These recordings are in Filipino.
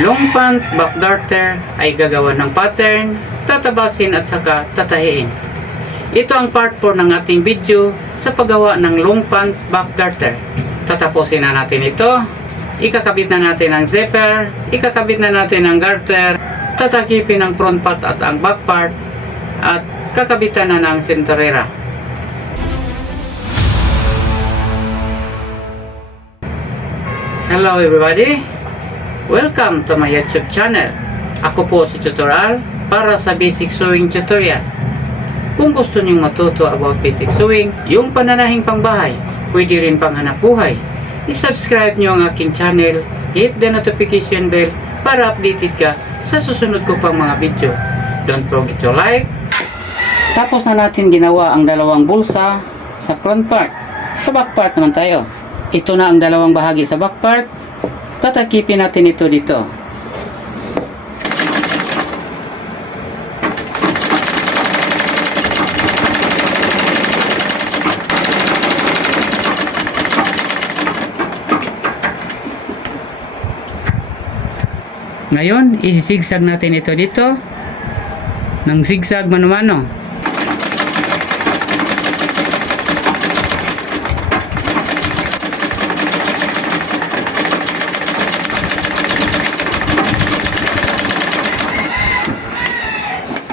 Long pant back garter ay gagawa ng pattern, tatabasin at saka tatahiin. Ito ang part 4 ng ating video sa paggawa ng long pants back garter. Tatapusin na natin ito. Ikakabit na natin ang zipper, ikakabit na natin ang garter, tatakipin ang front part at ang back part, at kakabitan na ng senterera. Hello everybody! Welcome to my YouTube channel. Ako po si Tutorial para sa basic sewing tutorial. Kung gusto niyong matuto about basic sewing, yung pananahing pangbahay, pwede rin pang hanap buhay, i-subscribe niyo ang aking channel, hit the notification bell para updated ka sa susunod ko pang mga video. Don't forget to like. Tapos na natin ginawa ang dalawang bulsa sa front part. Sa back part naman tayo. Ito na ang dalawang bahagi sa back part. Tatakipin natin ito dito. Ngayon, isi-zigzag natin ito dito ng zigzag mano-mano.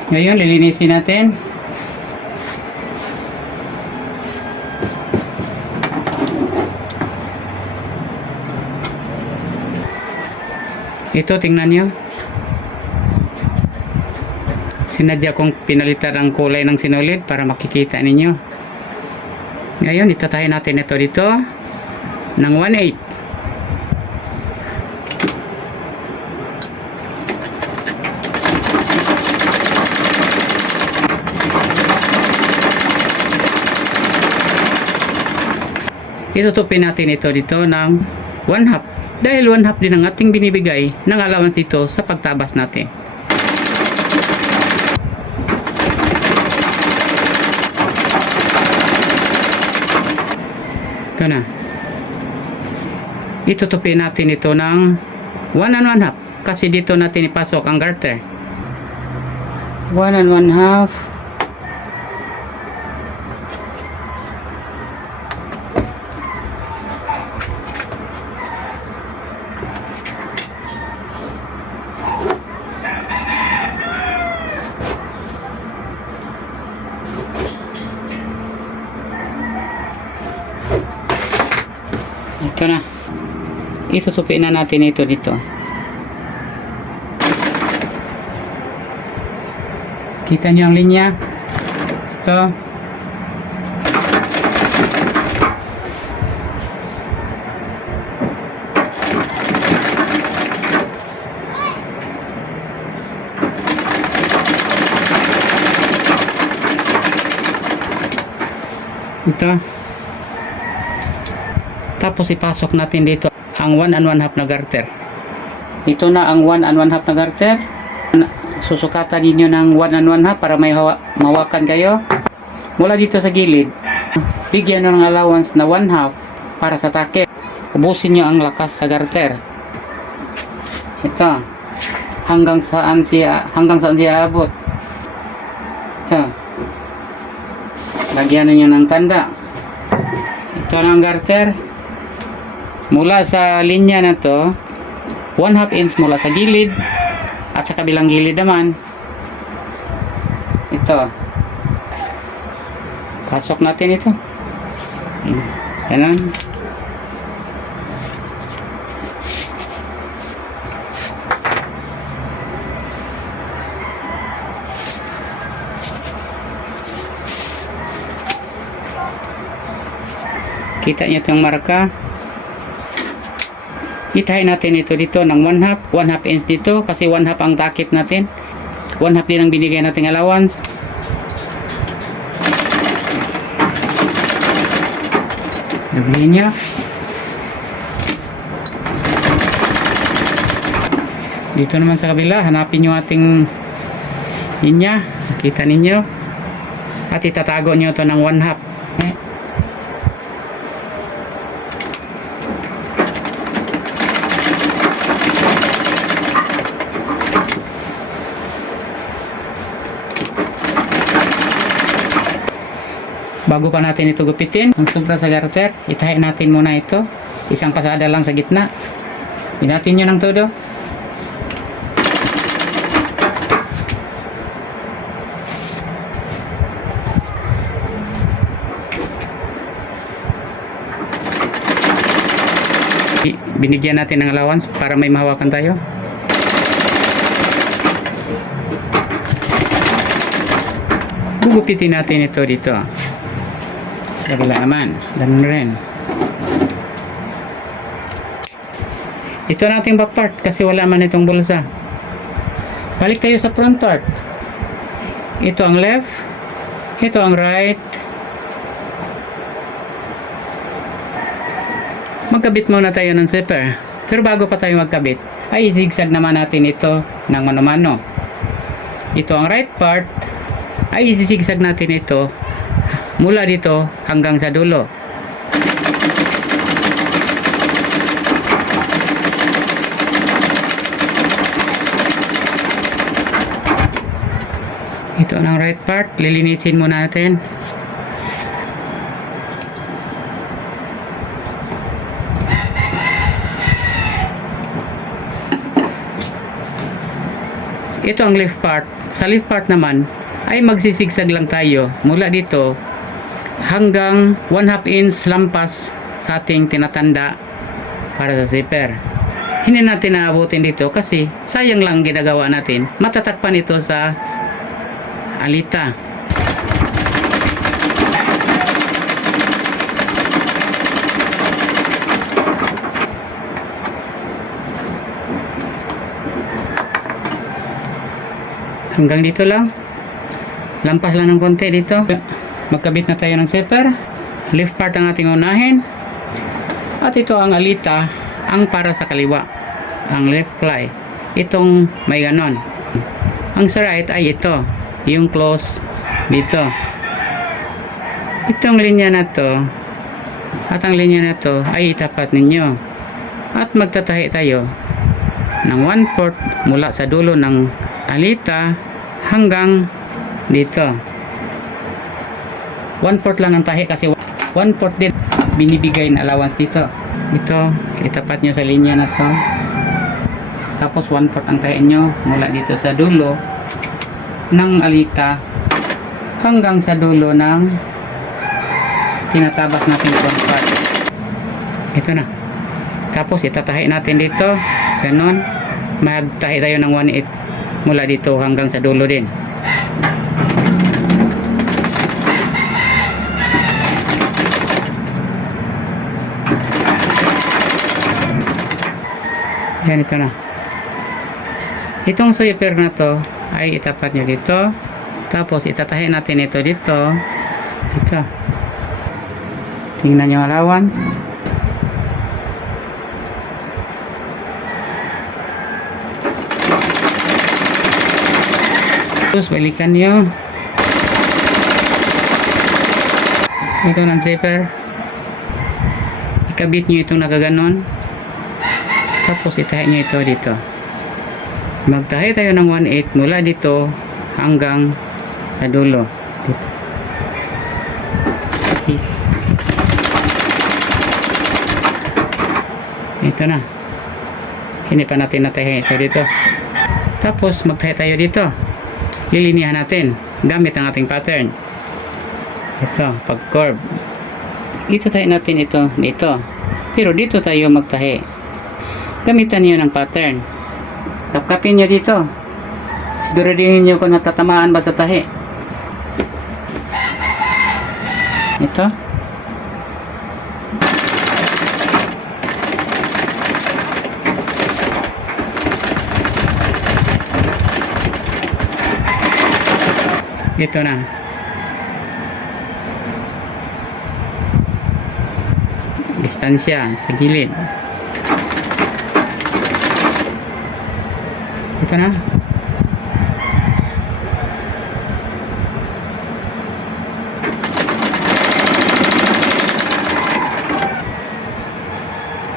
Ngayon, lilinisin natin. Ito, tingnan nyo. Sinadya kong pinalitan ang kulay ng sinulid para makikita ninyo. Ngayon, itatahin natin ito dito ng 1/8. Itutupin natin ito dito ng 1/2. Dahil 1/2 din ang ating binibigay ng allowance dito sa pagtabas natin. Ito na. Itutupin natin ito ng 1 1/2 kasi dito natin ipasok ang garter. 1 1/2. Ito na. Itutupin na natin ito dito. Kita niyo ang linya? Ito. Ito. Tapos ipasok natin dito ang 1 1/2 na garter. Ito na ang 1 1/2 na garter. Susukatan ninyo ng 1 1/2 para may mawakan kayo. Mula dito sa gilid, bigyan nyo ng allowance na 1/2 para sa takip. Ubusin nyo ang lakas sa garter. Ito. Hanggang saan siya abot. Ito. Lagyan nyo ng tanda. Ito na ang garter. Mula sa linya na to, 1/2 inch mula sa gilid at sa kabilang gilid naman. Ito. Pasok natin ito. Ganun. Kita niyo itong marka. Itahin natin ito dito ng 1/2 inch dito kasi 1/2 ang takip natin. 1/2 din ang binigay nating allowance. Doblihin niya. Dito naman sa kabila, hanapin nyo ating linya. Nakita ninyo. At itatago nyo ito ng 1/2. Bago pa natin ito gupitin, ang sobra sa garter, itahin natin muna ito. Isang pasada lang sa gitna. Hinatin nyo ng todo. Binigyan natin ng allowance para may mahawakan tayo. Gugupitin natin ito dito. Kabila naman. Ganun rin. Ito nating back part kasi wala man itong bulsa. Balik tayo sa front part. Ito ang left. Ito ang right. Magkabit muna tayo ng zipper. Pero bago pa tayo magkabit, ay zigzag naman natin ito ng mano-mano. Ito ang right part, ay zigzag natin ito mula dito hanggang sa dulo. Ito ang right part, lilinisin muna natin. Ito ang left part. Sa left part naman ay magsisigsag lang tayo mula dito hanggang 1/2 inch lampas sa ating tinatanda para sa zipper. Hindi natin naabutin dito kasi sayang lang ginagawa natin. Matatakpan ito sa alita. Hanggang dito lang. Lampas lang ng konti dito. Magkabit na tayo ng zipper. Left part ang ating unahin. At ito ang alita, ang para sa kaliwa. Ang left ply. Itong may ganon. Ang sa right ay ito. Yung close dito. Itong linya na to at ang linya na to ay itapat ninyo. At magtatahi tayo ng 1/4 mula sa dulo ng alita hanggang dito. 1/4 lang ang tahi kasi 1/4 din binibigay na allowance dito. Ito, itapat nyo sa linya na to. Tapos 1/4 ang tahi nyo mula dito sa dulo ng alita hanggang sa dulo ng tinatabas natin front part. Ito na. Tapos itatahi natin dito. Ganon. Magtahi tayo ng 1/8 mula dito hanggang sa dulo din. Yan, ito na. Itong zipper na to ay itapat nyo dito. Tapos itatahi natin ito dito. Ito. Tingnan nyo allowance. Tapos balikan nyo. Ito ng zipper. Ikabit nyo itong nakaganon. Tapos itahi nyo ito dito. Magtahi tayo ng 1/8 mula dito hanggang sa dulo. Dito. Ito na. Hindi pa natin natahi ito dito. Tapos magtahi tayo dito. Lilinihan natin gamit ang ating pattern. Ito, pag curve. Ito tayo natin ito dito. Pero dito tayo magtahi. Gamitan niyo ng pattern. Tapkapin nyo dito. Siguraduhin nyo kung natatamaan ba sa tahi. Ito. Ito na. Distansya sa gilid. Ito na.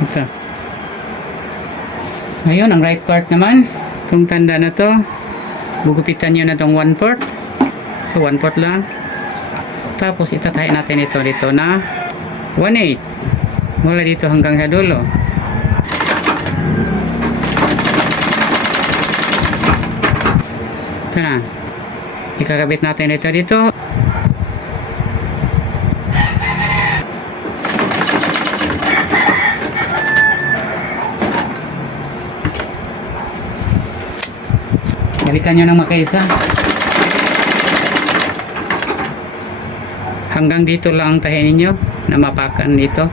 Ito. Ngayon, ang right part naman. Itong tanda na to. Gugupitan nyo na itong 1/4. Ito, 1/4 lang. Tapos itatahi natin ito dito na 1/8 mula dito hanggang sa dulo. Ito na. Ikakabit natin ito dito. Balikan nyo ng makaisa. Hanggang dito lang ang tahin ninyo na mapakan dito.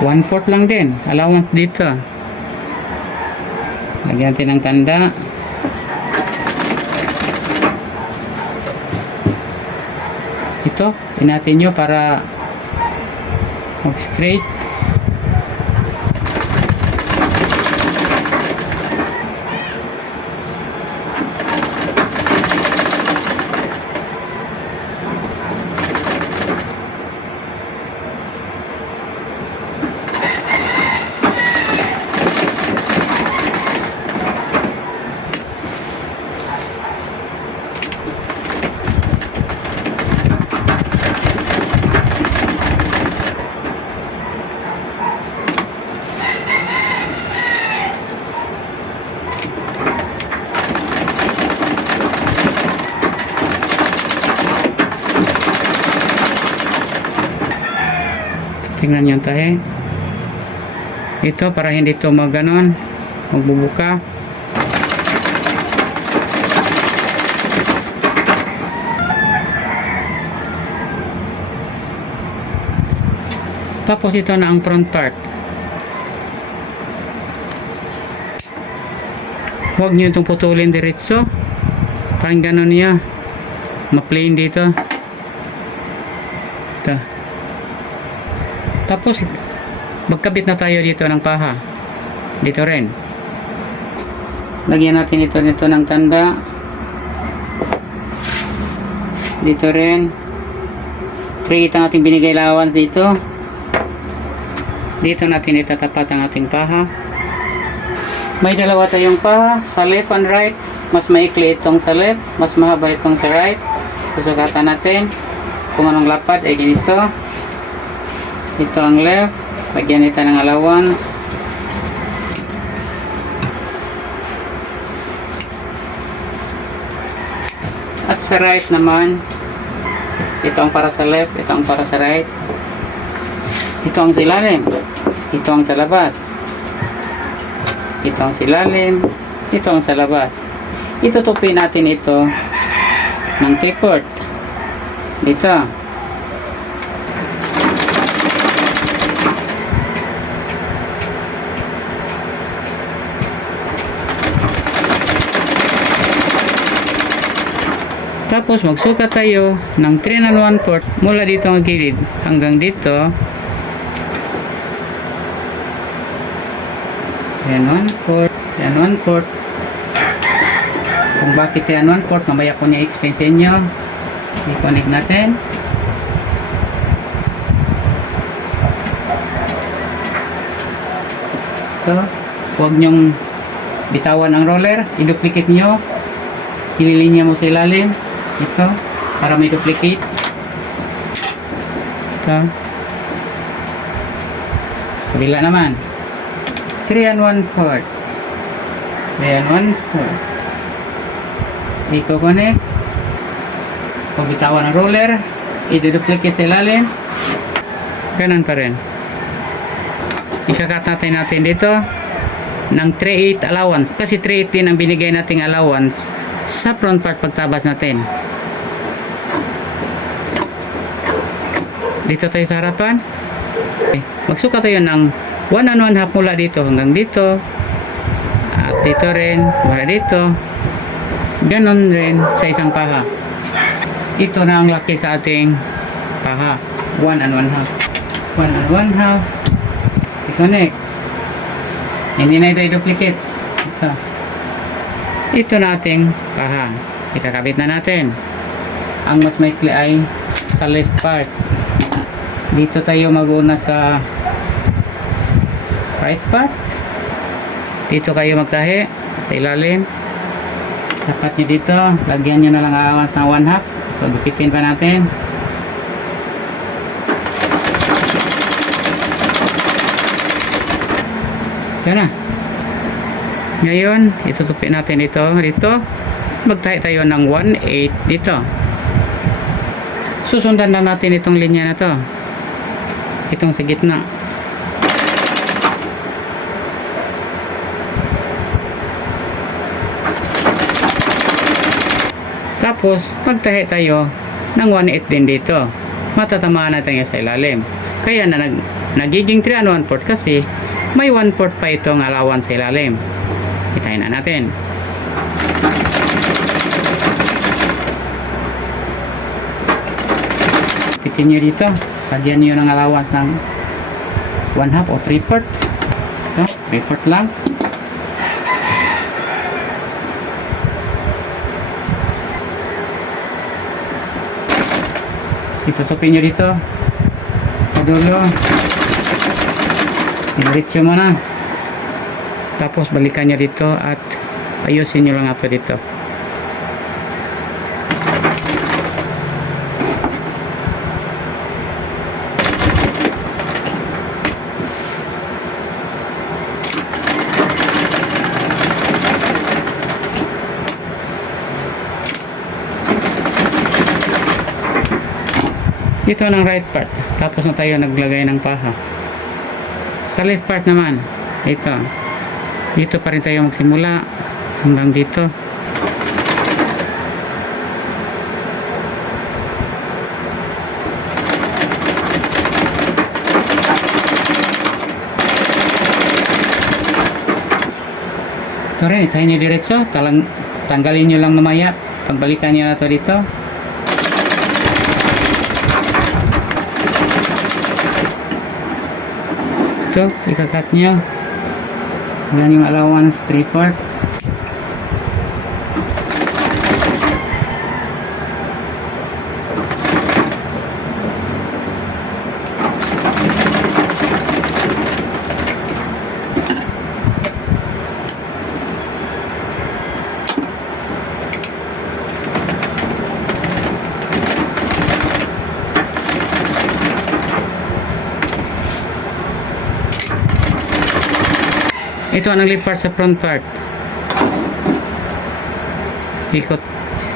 1/4 lang din. Allowance dito. Lagyan natin ng tanda. Ito, inatin nyo para mag-straight. Tingnan nyo tayo. Ito para hindi ito maganon, magbubuka. Tapos ito na ang front part. Huwag nyo itong putulin diretso. Parang ganon niya. Ma-plain dito. Ito. Tapos, magkabit na tayo dito ng paha. Dito rin. Lagyan natin ito ng tanda. Dito rin. Create ang ating binigay allowance dito. Dito natin itatapat ang ating paha. May dalawa tayong paha. Sa left and right. Mas maikli itong sa left. Mas mahaba itong sa right. Susukatan natin. Kung anong lapad ay ganito. Ito ang left. Lagyan ito ng allowance. At sa right naman, ito ang para sa left, ito ang para sa right. Ito ang silalim. Ito ang sa labas. Ito ang silalim. Ito ang sa labas. Itutupin natin ito ng 3/4. Dito. Tapos magsukat tayo ng 3 1/4 mula dito ang gilid hanggang dito. 3 1/4, 3 1/4. Kung bakit 3 1/4, mamaya ko niya explain sa inyo. I-connect natin. So, huwag nyong bitawan ang roller. I-duplicate nyo. Ililinya mo sa ilalim. Ito, para may duplicate. Ito. Kabila naman. 3 1/4. 3 1/4. I-connect. Pag bitawan ng roller, i-duplicate sa ilalim. Ganun pa rin. Ikakat natin dito ng 3/8 allowance. Kasi 3/8 din ang binigay nating allowance sa front part pagtabas natin. Dito tayo sa harapan. Okay. Magsuka tayo ng 1 1/2 mula dito hanggang dito. At dito rin, mula dito. Ganon rin sa isang paha. Ito na ang laki sa ating paha. 1 1/2. 1 1/2. I-connect. Hindi na ito i-duplicate. Ito na ating paha. Ikakabit na natin. Ang mas maikli ay sa left part. Dito tayo mag-una sa right part. Dito kayo magtahi sa ilalim. Tapat nyo dito. Lagyan nyo na lang allowance ng 1/2. Pagpitin pa natin. Ito na. Ngayon, itutupin natin ito dito. Magtahi tayo ng 1/8 dito. Susundan lang natin itong linya na to. Itong sa gitna. Tapos, magtahi tayo ng 1/8 din dito. Matatamaan natin yung sa ilalim. Kaya na nagiging 3 and 1/4 kasi may 1/4 pa itong allowance sa ilalim. Itahin na natin. Pitin nyo dito. Lagyan nyo ng allowance ng 1/2 o 3/4. Ito, 3/4 lang. Itutupin nyo dito sa dulo. Diretso mo na. Tapos balikan nyo dito at ayusin nyo lang ito dito. Ito ng right part. Tapos na tayo naglagay ng paha. Sa left part naman, ito. Dito pa rin tayo magsimula hanggang dito. Ito rin, itahin nyo diretso. Tanggalin nyo lang mamaya. Pagbalikan nyo na ito dito. Ito, ikakat nyo. Yan yung allowance 3/4. Ito ang lip part sa front part.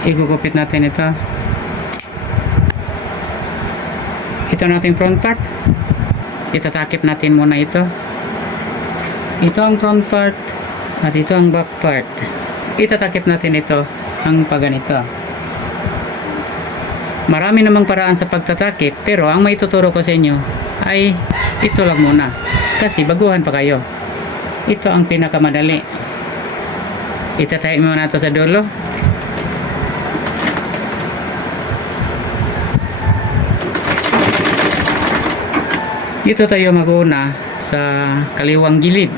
Ikukupit natin ito. Ito nating front part. Itatakip natin muna ito. Ito ang front part at ito ang back part. Itatakip natin ito ang pagganito. Marami namang paraan sa pagtatakip, pero ang maituturo ko sa inyo ay ito lang muna. Kasi baguhan pa kayo. Ito ang pinakamadali. Itatahi mo na ito sa dulo. Dito tayo mag-una sa kaliwang gilid.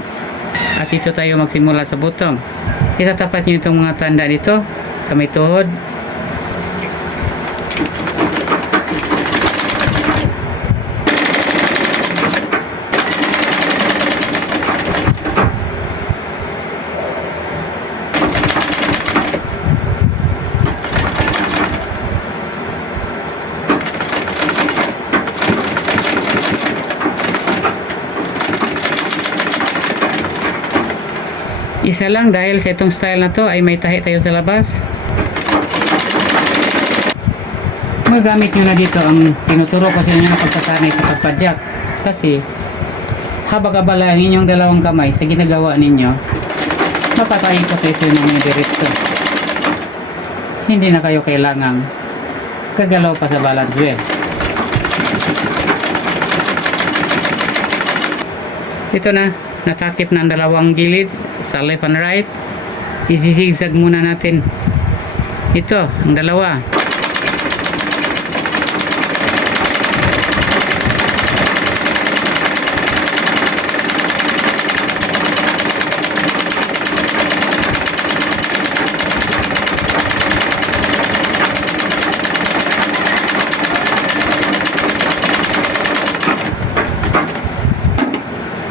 At dito tayo magsimula sa bottom. Itatapat nyo itong mga tanda dito sa may tuhod. Isa lang dahil sa itong style na to ay may tahi tayo sa labas. Magamit nyo na dito ang tinuturo ko sa inyo na pagsasanay sa pagpadyak. Kasi habang-abala ang inyong dalawang kamay sa ginagawa ninyo, mapatayin ko sa ito ninyo diretso. Hindi na kayo kailangang kagalaw pa sa balance wheel. Ito na, natakip ng dalawang gilid sa left and right. Isisigzag muna natin ito, ang dalawa.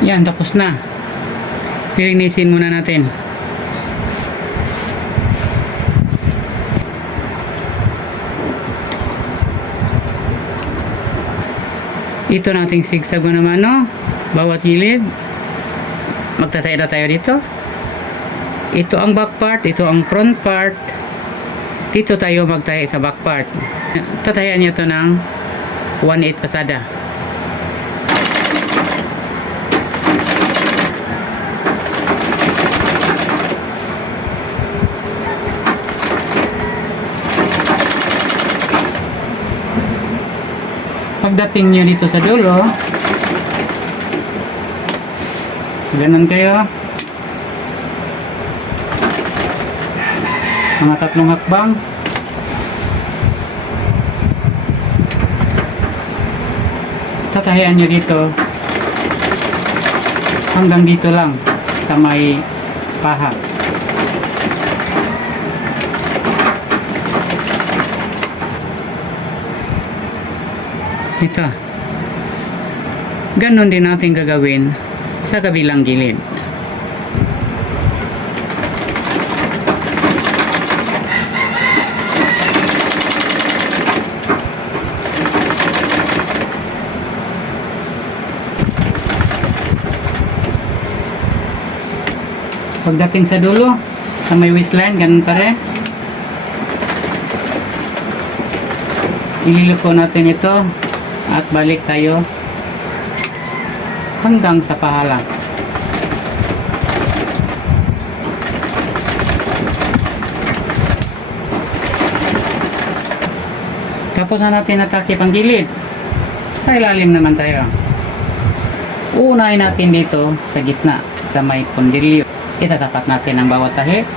Yan, tapos na. Lilinisin muna natin. Ito nating sigsag naman, no? Bawat gilid. Magtatayo na tayo dito. Ito ang back part, ito ang front part. Dito tayo magtayo sa back part. Tatayan niyo to ng 1/8 pasada. Pagdating nyo dito sa dulo, ganun kayo. Mga 3 hakbang. Tatahian nyo dito hanggang dito lang sa may paha. Ito. Ganon din natin gagawin sa kabilang gilid. Pagdating sa dulo, sa may waistline, ganun pa rin. Ililiko natin ito at balik tayo hanggang sa pahala. Tapos na natin natakip ang gilid. Sa ilalim naman tayo. Uunahin natin dito sa gitna, sa may pundilyo. Itatapat natin ang bawat tahi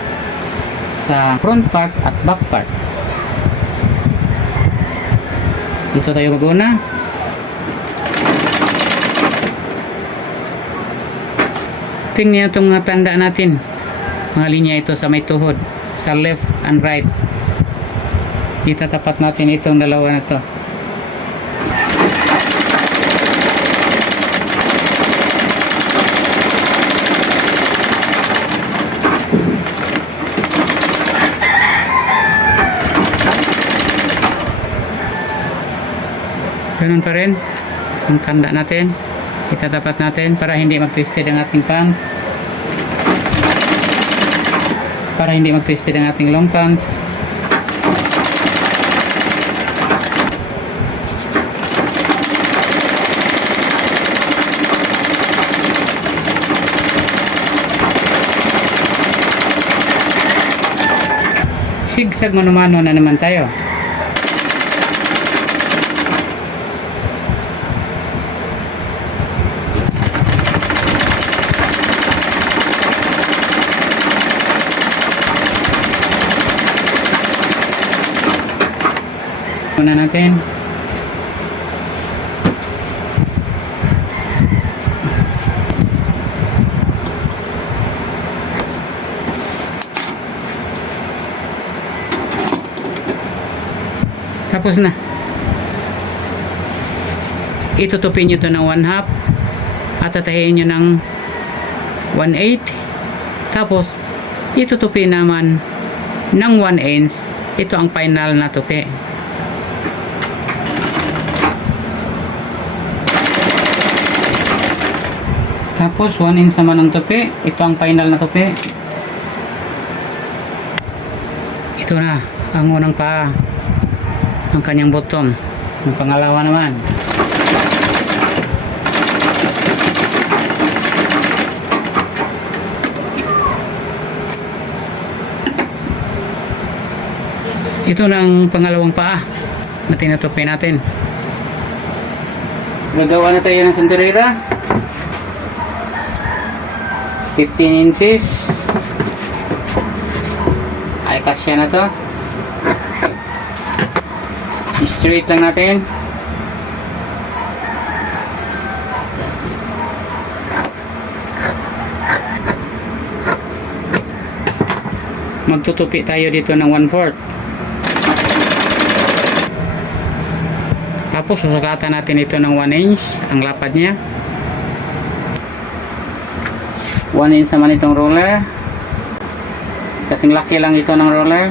sa front part at back part. Dito tayo mag-una. Tingnan itong mga tanda natin. Mga linya ito sa may tuhod, sa left and right. Itatapat natin itong dalawa na to. Ganun pa rin ang tanda natin. Itatapat natin para hindi mag-twisted ang ating pant. Para hindi mag-twisted ang ating long pant. Sigsag mano-mano na naman tayo. Una natin. Tapos na. Itutupin nyo ito ng 1/2 at tatahiin nyo ng 1/8. Tapos itutupin naman ng 1/8. Ito ang final na tupi. Tapos 1/8 naman ang tupi. Ito ang final na tupi. Ito na ang unang paa, ang kanyang bottom. Ang pangalawa naman. Ito na ang pangalawang paa na tinutupi natin. Gagawa na tayo ng santurera. 15 inches. Ay, kasya na to. Straight lang natin. Magtutupi tayo dito ng 1/4. Tapos susukatan natin ito ng 1 inch ang lapad niya. 1 inch naman itong roller. Kasing laki lang ito ng roller.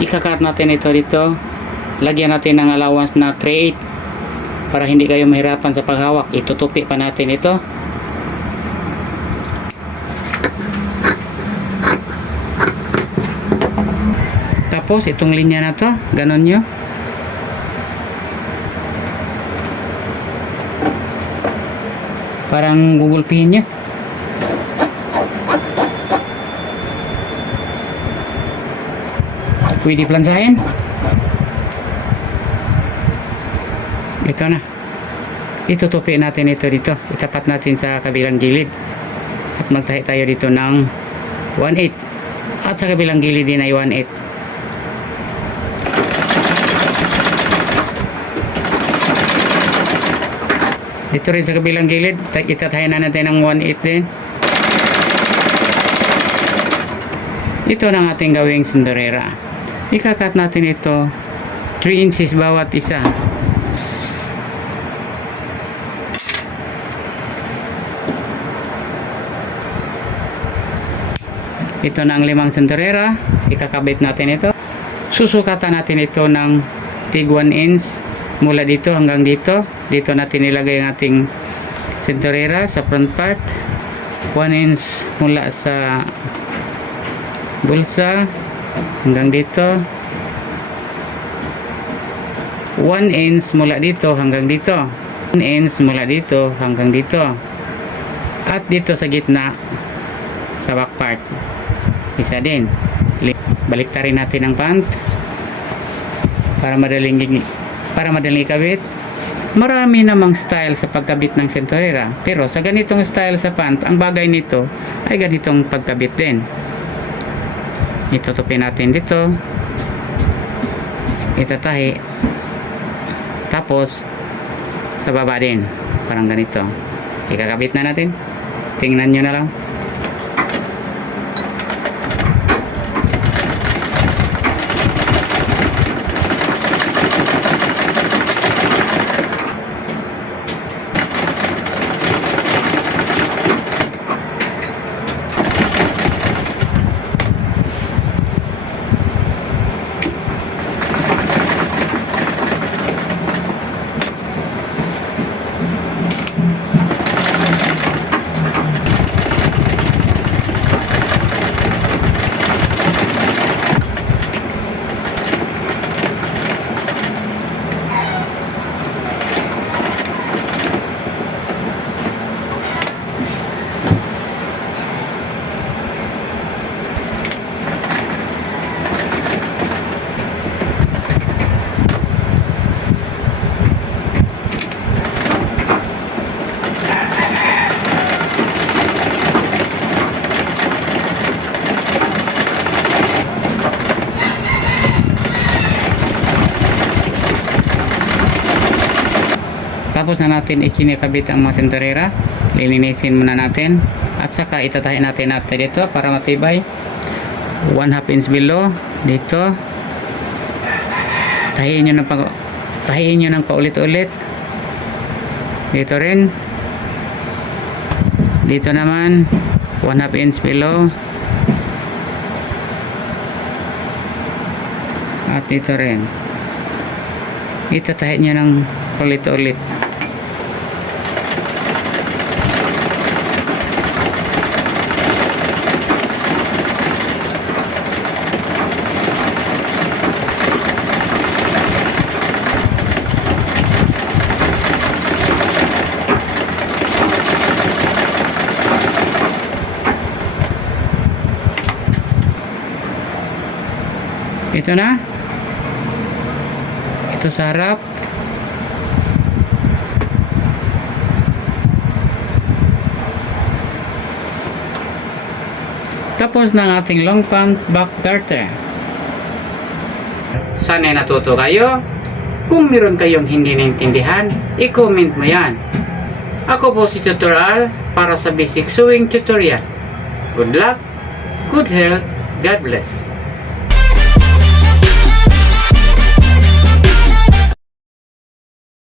Ikakat natin ito dito lagyan natin ng allowance na 3/8 para hindi kayo mahirapan sa paghawak. Itutupi pa natin ito. Tapos itong linya na to, ganon nyo. Parang gugulpihin nyo. Pwede plansahin. Ito na. Itutupi natin ito dito. Itapat natin sa kabilang gilid. At magtahi tayo dito ng 1/8. At sa kabilang gilid din ay 1/8. Dito rin sa kabilang gilid, itatahin na natin ng 1/8 din. Ito na ang ating gawing sundurera. Ikakat natin ito 3 inches bawat isa. Ito na ang 5 sundurera. Ikakabit natin ito. Susukatan natin ito ng tig 1 inch mula dito hanggang dito. Dito natin ilagay ang ating sundurera sa front part. 1 inch mula sa bulsa hanggang dito. 1 inch mula dito hanggang dito. 1 inch mula dito hanggang dito. At dito sa gitna sa back part. Isa din. Baliktarin natin ang pant para madaling ikabit. Marami namang style sa pagkabit ng sundurera, pero sa ganitong style sa pant, ang bagay nito ay ganitong pagkabit din. Itutupin natin dito, itatahi, tapos sa baba din, parang ganito. Ikakabit na natin. Tingnan nyo na lang. Tapos na natin ikinakabit ang mga sundurera, lilinisin muna natin at saka itatahin natin dito para matibay. 1/2 inch below dito. Tahiin nyo ng paulit-ulit. Dito rin. Dito naman 1/2 inch below. At dito rin. Itatahin nyo ng ulit-ulit. Ito na. Ito sa harap. Tapos ng ating long pant back garter. Sana'y natuto kayo. Kung meron kayong hindi naintindihan, i-comment mo yan. Ako po si Tutorial para sa basic sewing tutorial. Good luck, good health, God bless.